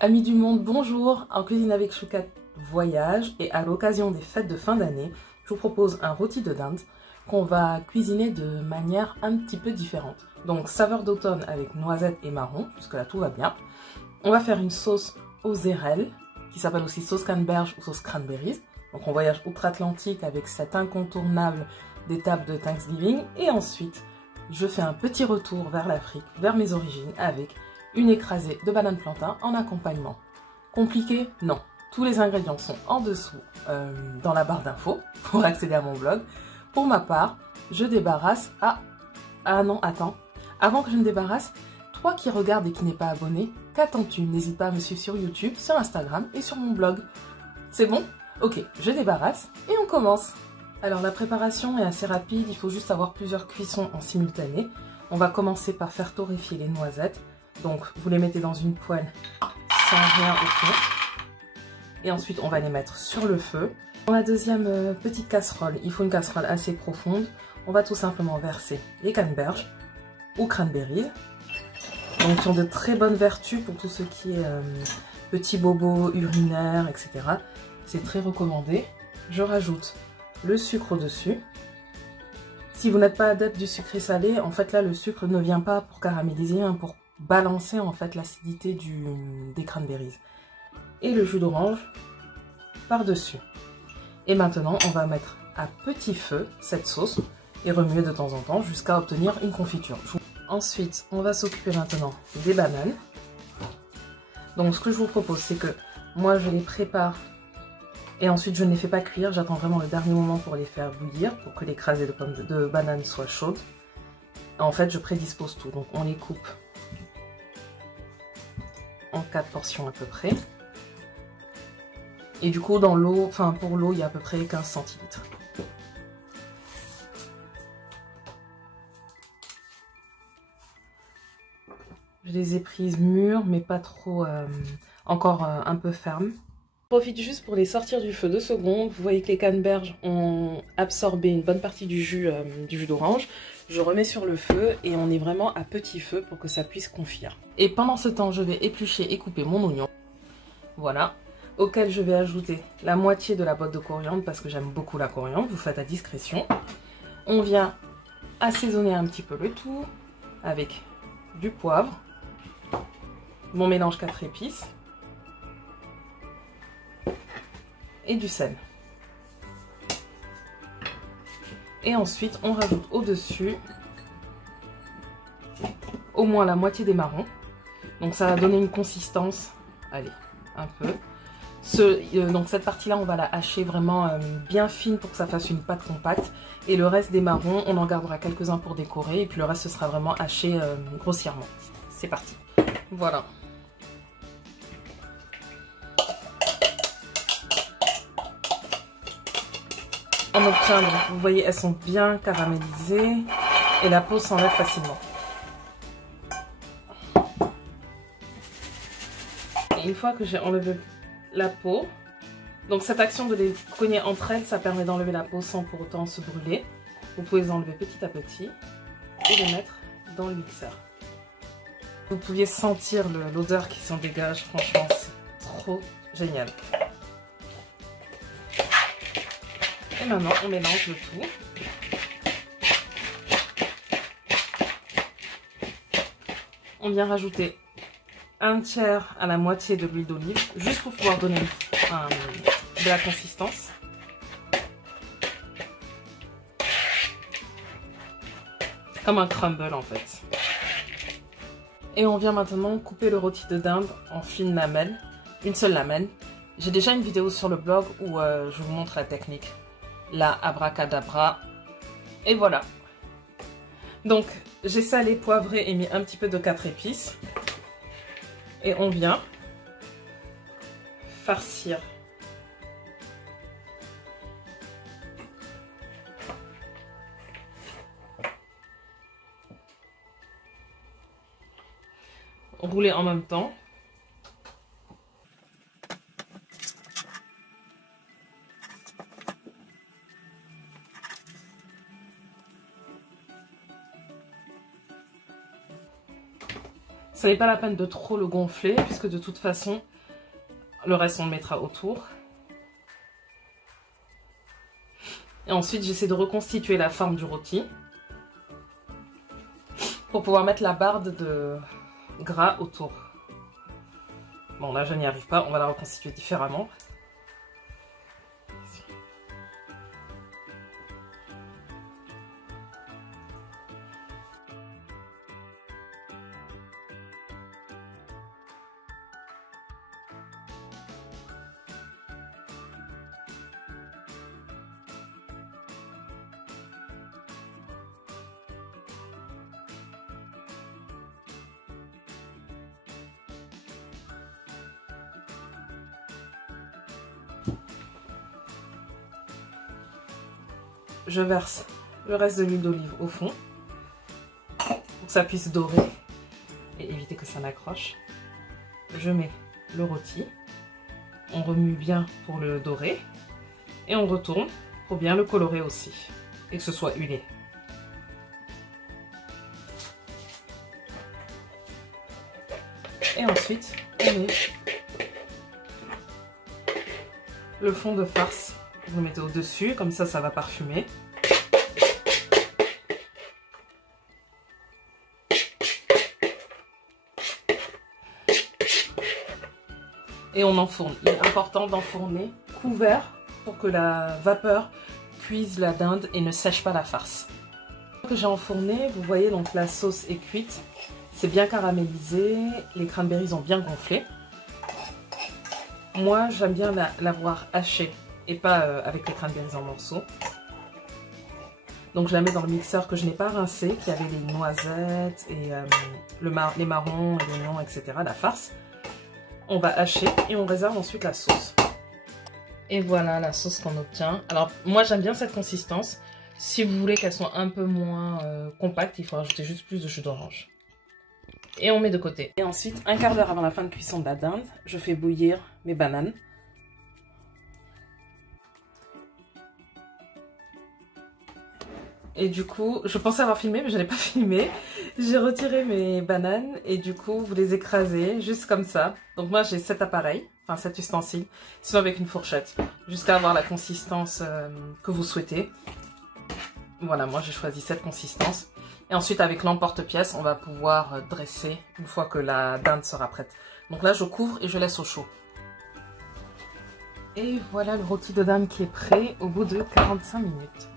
Amis du monde, bonjour! En cuisine avec Choukat voyage et à l'occasion des fêtes de fin d'année, je vous propose un rôti de dinde qu'on va cuisiner de manière un petit peu différente. Donc saveur d'automne avec noisettes et marron, jusque-là tout va bien. On va faire une sauce aux érelles, qui s'appelle aussi sauce canneberge ou sauce cranberries. Donc on voyage outre-Atlantique avec cette incontournable des tables de Thanksgiving. Et ensuite, je fais un petit retour vers l'Afrique, vers mes origines, avec une écrasée de banane plantain en accompagnement. Compliqué? Non. Tous les ingrédients sont en dessous dans la barre d'infos pour accéder à mon blog. Pour ma part, je débarrasse... Ah non, attends. Avant que je ne débarrasse, toi qui regardes et qui n'es pas abonné, qu'attends-tu? N'hésite pas à me suivre sur YouTube, sur Instagram et sur mon blog. C'est bon? Ok, je débarrasse et on commence. Alors la préparation est assez rapide, il faut juste avoir plusieurs cuissons en simultané. On va commencer par faire torréfier les noisettes. Donc vous les mettez dans une poêle sans rien au fond. Et ensuite on va les mettre sur le feu. Dans la deuxième petite casserole, il faut une casserole assez profonde. On va tout simplement verser les canneberges ou cranberries. Donc qui ont de très bonnes vertus pour tout ce qui est petits bobos urinaires, etc. C'est très recommandé. Je rajoute le sucre au-dessus. Si vous n'êtes pas adepte du sucré salé, en fait là le sucre ne vient pas pour caraméliser, hein, pour balancer en fait l'acidité des cranberries. Et le jus d'orange par-dessus. Et maintenant on va mettre à petit feu cette sauce et remuer de temps en temps jusqu'à obtenir une confiture. Ensuite on va s'occuper maintenant des bananes. Donc ce que je vous propose c'est que moi je les prépare et ensuite je ne les fais pas cuire, j'attends vraiment le dernier moment pour les faire bouillir, pour que l'écrasée de bananes soit chaude. En fait je prédispose tout, donc on les coupe en 4 portions à peu près. Et du coup dans l'eau, enfin pour l'eau il y a à peu près 15 centilitres. Je les ai prises mûres mais pas trop, encore un peu fermes. Je profite juste pour les sortir du feu 2 secondes. Vous voyez que les canneberges ont absorbé une bonne partie du jus d'orange. Je remets sur le feu et on est vraiment à petit feu pour que ça puisse confire. Et pendant ce temps, je vais éplucher et couper mon oignon. Voilà. Auquel je vais ajouter la moitié de la botte de coriandre parce que j'aime beaucoup la coriandre. Vous faites à discrétion. On vient assaisonner un petit peu le tout avec du poivre, mon mélange 4 épices et du sel. Et ensuite on rajoute au-dessus au moins la moitié des marrons. Donc ça va donner une consistance, allez, un peu. Donc cette partie là on va la hacher vraiment bien fine pour que ça fasse une pâte compacte. Et le reste des marrons on en gardera quelques-uns pour décorer. Et puis le reste ce sera vraiment haché grossièrement. C'est parti. Voilà. On obtient, donc, vous voyez, elles sont bien caramélisées et la peau s'enlève facilement. Et une fois que j'ai enlevé la peau, donc cette action de les cogner entre elles, ça permet d'enlever la peau sans pour autant se brûler. Vous pouvez les enlever petit à petit et les mettre dans le mixeur. Vous pouviez sentir l'odeur qui s'en dégage, franchement, c'est trop génial. Et maintenant, on mélange le tout. On vient rajouter un tiers à la moitié de l'huile d'olive, juste pour pouvoir donner de la consistance. Comme un crumble en fait. Et on vient maintenant couper le rôti de dinde en fines lamelles, une seule lamelle. J'ai déjà une vidéo sur le blog où je vous montre la technique. Là, abracadabra. Et voilà. Donc, j'ai salé, poivré et mis un petit peu de 4 épices. Et on vient farcir rouler en même temps. Ça n'est pas la peine de trop le gonfler puisque de toute façon, le reste on le mettra autour. Et ensuite, j'essaie de reconstituer la forme du rôti pour pouvoir mettre la barde de gras autour. Bon, là, je n'y arrive pas. On va la reconstituer différemment. Je verse le reste de l'huile d'olive au fond pour que ça puisse dorer et éviter que ça n'accroche. Je mets le rôti, on remue bien pour le dorer et on retourne pour bien le colorer aussi et que ce soit huilé. Et ensuite, on met le fond de farce. Vous le mettez au-dessus, comme ça, ça va parfumer. Et on enfourne. Il est important d'enfourner couvert pour que la vapeur cuise la dinde et ne sèche pas la farce. Que j'ai enfourné, vous voyez donc la sauce est cuite, c'est bien caramélisé, les cranberries ont bien gonflé. Moi, j'aime bien l'avoir hachée et pas avec les cranberries en morceaux. Donc je la mets dans le mixeur que je n'ai pas rincé, qui avait les noisettes et les marrons, l'oignon, etc., la farce. On va hacher et on réserve ensuite la sauce. Et voilà la sauce qu'on obtient. Alors moi j'aime bien cette consistance. Si vous voulez qu'elle soit un peu moins compacte, il faut rajouter juste plus de jus d'orange. Et on met de côté. Et ensuite, un quart d'heure avant la fin de cuisson de la dinde, je fais bouillir mes bananes. Et du coup, je pensais avoir filmé, mais je n'ai pas filmé. J'ai retiré mes bananes et du coup, vous les écrasez juste comme ça. Donc moi, j'ai cet appareil, enfin cet ustensile, sinon avec une fourchette, jusqu'à avoir la consistance que vous souhaitez. Voilà, moi j'ai choisi cette consistance. Et ensuite, avec l'emporte-pièce, on va pouvoir dresser une fois que la dinde sera prête. Donc là, je couvre et je laisse au chaud. Et voilà le rôti de dinde qui est prêt au bout de 45 minutes.